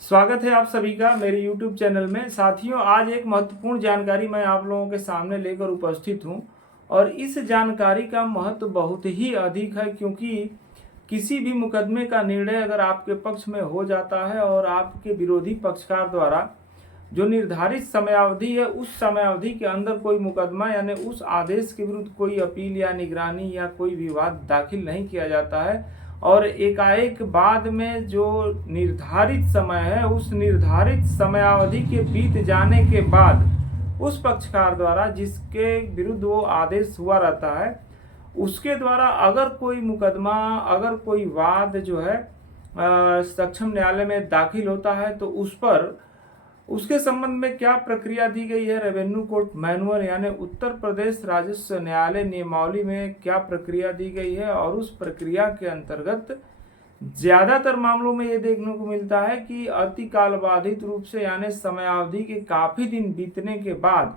स्वागत है आप सभी का मेरे YouTube चैनल में। साथियों, आज एक महत्वपूर्ण जानकारी मैं आप लोगों के सामने लेकर उपस्थित हूं और इस जानकारी का महत्व बहुत ही अधिक है, क्योंकि किसी भी मुकदमे का निर्णय अगर आपके पक्ष में हो जाता है और आपके विरोधी पक्षकार द्वारा जो निर्धारित समयावधि है उस समयावधि के अंदर कोई मुकदमा यानी उस आदेश के विरुद्ध कोई अपील या निगरानी या कोई विवाद दाखिल नहीं किया जाता है और एकाएक बाद में जो निर्धारित समय है उस निर्धारित समयावधि के बीत जाने के बाद उस पक्षकार द्वारा जिसके विरुद्ध वो आदेश हुआ रहता है उसके द्वारा अगर कोई मुकदमा अगर कोई वाद जो है सक्षम न्यायालय में दाखिल होता है तो उस पर उसके संबंध में क्या प्रक्रिया दी गई है। रेवेन्यू कोर्ट मैनुअल यानी उत्तर प्रदेश राजस्व न्यायालय नियमावली में क्या प्रक्रिया दी गई है और उस प्रक्रिया के अंतर्गत ज्यादातर मामलों में ये देखने को मिलता है कि अति काल बाधित रूप से यानी समयावधि के काफी दिन बीतने के बाद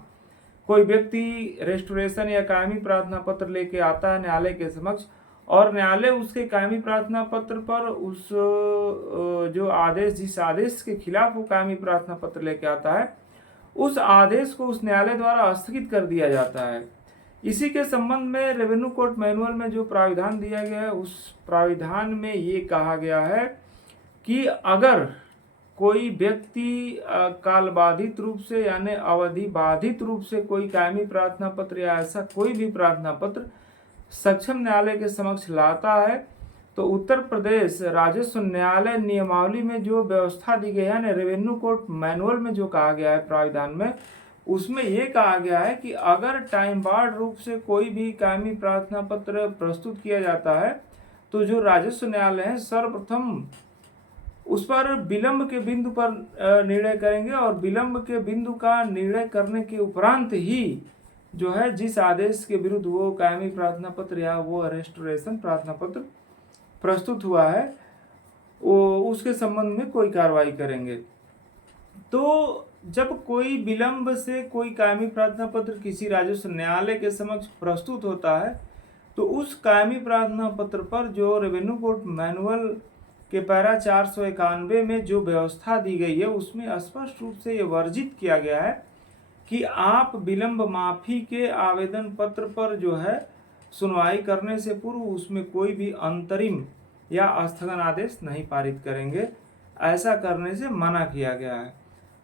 कोई व्यक्ति रेस्टोरेशन या कायमी प्रार्थना पत्र लेके आता है न्यायालय के समक्ष और न्यायालय उसके कायमी प्रार्थना पत्र पर उस जो आदेश जिस आदेश के खिलाफ वो कायमी प्रार्थना पत्र लेके आता है उस आदेश को उस न्यायालय द्वारा स्थगित कर दिया जाता है। इसी के संबंध में रेवेन्यू कोर्ट मैनुअल में जो प्राविधान दिया गया है उस प्राविधान में ये कहा गया है कि अगर कोई व्यक्ति काल बाधित रूप से यानी अवधि बाधित रूप से कोई कायमी प्रार्थना पत्र या ऐसा कोई भी प्रार्थना पत्र सक्षम न्यायालय के समक्ष लाता है तो उत्तर प्रदेश राजस्व न्यायालय नियमावली में जो व्यवस्था दी गई है ना रेवेन्यू कोर्ट मैनुअल में जो कहा गया है प्राविधान में उसमें यह कहा गया है कि अगर टाइम बार्ड रूप से कोई भी कायमी प्रार्थना पत्र प्रस्तुत किया जाता है तो जो राजस्व न्यायालय है सर्वप्रथम उस पर विलंब के बिंदु पर निर्णय करेंगे और विलंब के बिंदु का निर्णय करने के उपरांत ही जो है जिस आदेश के विरुद्ध वो कायमी प्रार्थना पत्र या वो रेस्टोरेशन प्रार्थना पत्र प्रस्तुत हुआ है वो उसके संबंध में कोई कार्रवाई करेंगे। तो जब कोई विलंब से कोई कायमी प्रार्थना पत्र किसी राजस्व न्यायालय के समक्ष प्रस्तुत होता है तो उस कायमी प्रार्थना पत्र पर जो रेवेन्यू कोर्ट मैनुअल के पैरा 491 में जो व्यवस्था दी गई है उसमें स्पष्ट रूप से ये वर्जित किया गया है कि आप विलंब माफी के आवेदन पत्र पर जो है सुनवाई करने से पूर्व उसमें कोई भी अंतरिम या स्थगन आदेश नहीं पारित करेंगे। ऐसा करने से मना किया गया है।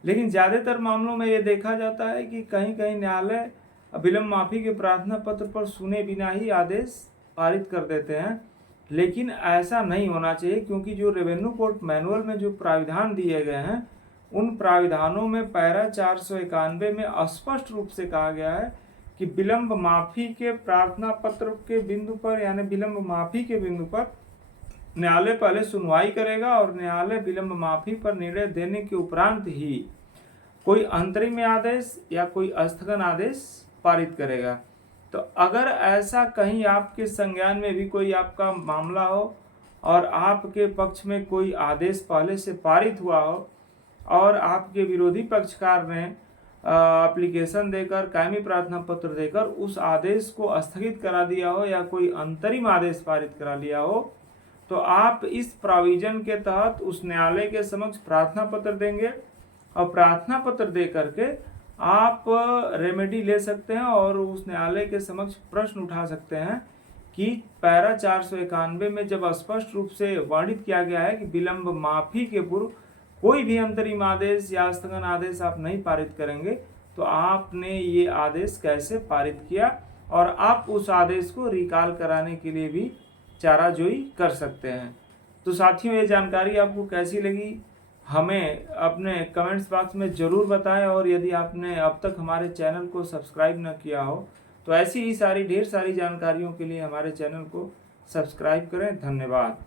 लेकिन ज़्यादातर मामलों में ये देखा जाता है कि कहीं कहीं न्यायालय विलंब माफी के प्रार्थना पत्र पर सुने बिना ही आदेश पारित कर देते हैं, लेकिन ऐसा नहीं होना चाहिए क्योंकि जो रेवेन्यू कोर्ट मैनुअल में जो प्राविधान दिए गए हैं उन प्राविधानों में पैरा 491 में स्पष्ट रूप से कहा गया है कि विलंब माफी के प्रार्थना पत्र के बिंदु पर यानी विलंब माफी के बिंदु पर न्यायालय पहले सुनवाई करेगा और न्यायालय विलंब माफी पर निर्णय देने के उपरांत ही कोई अंतरिम आदेश या कोई स्थगन आदेश पारित करेगा। तो अगर ऐसा कहीं आपके संज्ञान में भी कोई आपका मामला हो और आपके पक्ष में कोई आदेश पहले से पारित हुआ हो और आपके विरोधी पक्षकार ने एप्लीकेशन देकर कायमी प्रार्थना पत्र देकर उस आदेश को स्थगित करा दिया हो या कोई अंतरिम आदेश पारित करा लिया हो तो आप इस प्रोविजन के तहत उस न्यायालय के समक्ष प्रार्थना पत्र देंगे और प्रार्थना पत्र दे करके आप रेमेडी ले सकते हैं और उस न्यायालय के समक्ष प्रश्न उठा सकते हैं कि पैरा 491 में जब स्पष्ट रूप से वर्णित किया गया है कि विलंब माफी के पूर्व कोई भी अंतरिम आदेश या स्थगन आदेश आप नहीं पारित करेंगे तो आपने ये आदेश कैसे पारित किया और आप उस आदेश को रिकॉल कराने के लिए भी चाराजोई कर सकते हैं। तो साथियों, ये जानकारी आपको कैसी लगी हमें अपने कमेंट्स बॉक्स में ज़रूर बताएं और यदि आपने अब तक हमारे चैनल को सब्सक्राइब न किया हो तो ऐसी ही ढेर सारी जानकारियों के लिए हमारे चैनल को सब्सक्राइब करें। धन्यवाद।